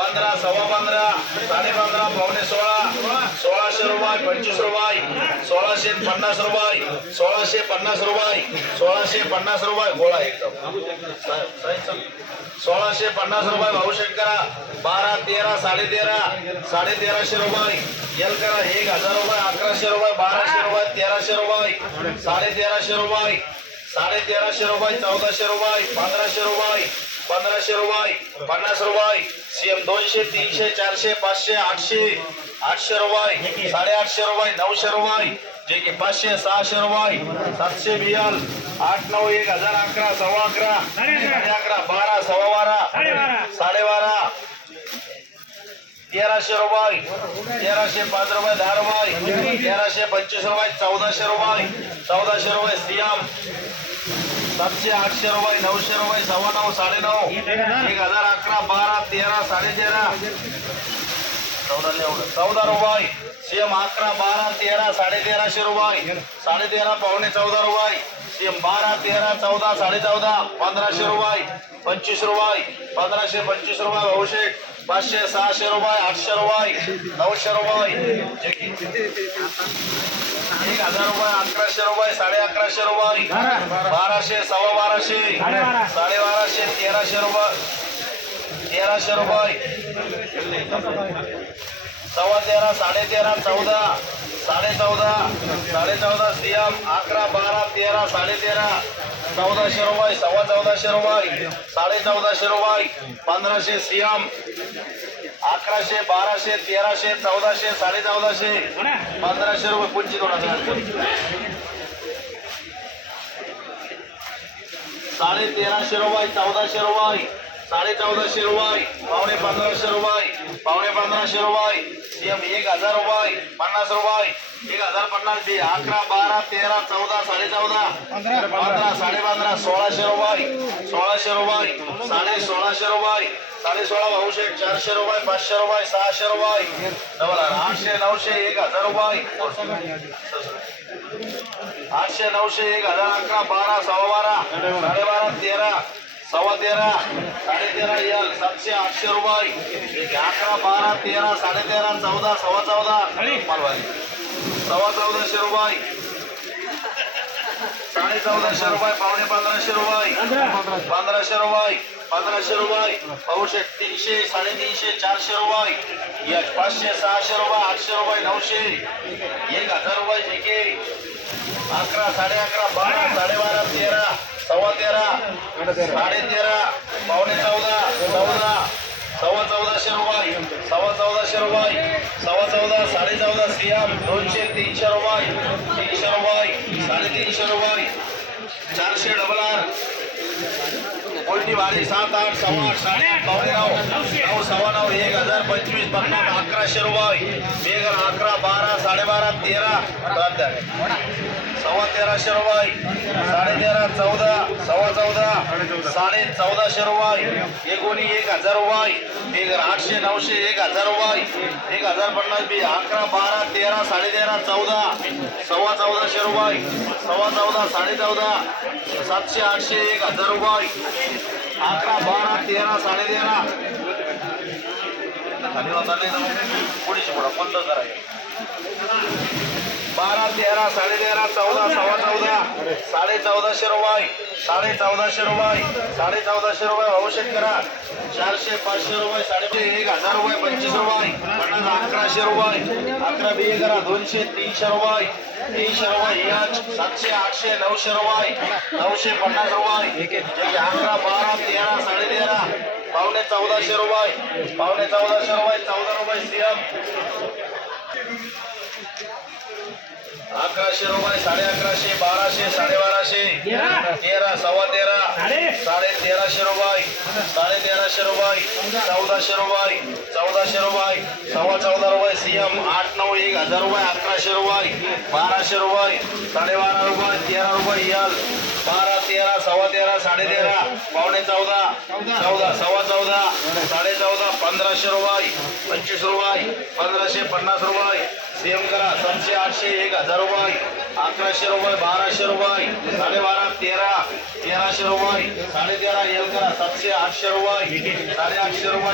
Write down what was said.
15, सव्वा 15, 15.5, पावणे 16, 1600 रुपये, 25 रुपये, 1650 रुपये, 1650 रुपये, 1650 रुपये, गोळा एकदम 1650 रुपये भाऊशेठ करा. 12, 13, 13.5, 1350 रुपये, यल करा 1000 रुपये, 1100 रुपये, 1200 रुपये, 1300 रुपये, 1350 रुपये, 1350 रुपये, 1400 रुपये, 1500 रुपये, 1500 रुपये, 50 रुपये, सीएम 200, 300, 400, 500, 800, 800 रुपये, 850 रुपये, 900 रुपये, जे की 500, 600 रुपये, 700 बियल, 8, 9, 1011, सव्वा 11, 11, 12, सव्वा 12, 12.5, 1300 रुपये, 1305 रुपये, 10 रुपये, 1325 रुपये, 1400 रुपये, 1400 रुपये, सीएम 700, 800 रुपये, 900 रुपये, सव्वा 9, 9.5, 1011, 12, 13, 13.5, 14 रुपये, सीएम 11, 12, 13, 1350 रुपये, 13.5, पावणे 14 रुपये, सीएम 12, 13, 14, 14.5, 1500 रुपये, 25 रुपये, 1525 रुपये भाऊशेठ, 500, 600 रुपये, 800 रुपये, 900 रुपये, 1000 रुपये, 1100 रुपये, 1150 रुपये, 1200, सव्वा 1200, 12.5, 1300 रुपये, 1300 रुपये, सव्वा 13, 13.5, 14, 14.5, सीएम 11, 12, 13, 13.5, 1400 रुपये, सव्वा 1400 रुपये, 14.5 रुपये, 1500, सीएम 1100, 1200, 1300, 1400, 14.5, 1500 रुपये, पुंची 2000, 1350 रुपये, 1400 रुपये, 14.5 रुपये, पावणे 1500 रुपये, पावणे 1500 रुपये, सीएम 1000 रुपये, 50 रुपये, 1050, 11, 12, 13, 14, 14.5, 15, 15.5, 1600 रुपये, 1600 रुपये, 1650 रुपये, 16.5 भाऊशेठ, 400 रुपये, 500 रुपये, 600 रुपये, 800, 900, 1000 रुपये, 800, 900, 1011, 12, सव्वा 12, 12.5, 13, सव्वा 13, 13.5 यल, 700, 800 रुपये, 11, 12, 13, 13.5, 14, सव्वा 14, सव्वा 1400 रुपये, 14.5 रुपये, पावणे 1500 रुपये, 1500 रुपये, 1500 रुपये, भाऊशेठ 300, 350, 400 रुपये, 500, 600 रुपये, 800 रुपये, 900, 1000 रुपये, जेके 11, 11.5, 12, 12.5, 13, सव्वा 13, 13.5, पावणे 14, 14, सव्वा 1400 रुपये, सव्वा 1400 रुपये, सव्वा 14, 14.5, सीएम 200, 300 रुपये, 300 रुपये, 350 रुपये, 400 डबल आर, उलटी भारी 7, 8, सव्वा 8, 8.5, पावणे 9, 9, सव्वा 9, 1000, 25, 50, 1100 रुपये, 11, 12, 12.5, 13, सव्वा 1300 रुपये, 13.5, 14, सव्वा 14, 14.5 रुपये, एकोणी 1000 रुपये, 800, 900, 1000 रुपये, 1050, 11, 12, 13, 13.5, 14, सव्वा 1400 रुपये, सव्वा 14, 14.5, 700, 800, 1000 रुपये, 11, 12, 13, 13.5, खाली होता नाही पुढीची पुढं बंद करायचं, 12, 13, 13.5, 14, सव्वा 14, 14.5 रुपये, 14.5 रुपये, 14.5 रुपये भाऊशेठ करा, 400, 500 रुपये, 1000 रुपये, 25 रुपये, 1100 रुपये, 11 बिये करा, 200, 300 रुपये, 300 रुपये, 700, 800, 900 रुपये, 950 रुपये, 11, 12, 13, 13.5, पावणे 1400 रुपये, पावणे 1400 रुपये, 14 रुपये, सीएम 1100 रुपये, 1150, 1200, 12.5, 13, सव्वा 13, 13.5 रुपये, 13.5 रुपये, 1400 रुपये, 1400 रुपये, सव्वा 14 रुपये, सीएम 8, 9, 1000 रुपये, 1100 रुपये, 1200 रुपये, 12.5 रुपये, 13 रुपये यल, 12, 13, सव्वा 13, 13.5, पावणे 14, 14, सव्वा 14, 14.5, 1500 रुपये, 25 रुपये, 1550 रुपये, सीएम करा, 700, 800, 1000 रुपये, 1100 रुपये, 1200 रुपये, 12.5, 13, 1300 रुपये, 13.5 यल करा, 700, 800 रुपये, 850 रुपये,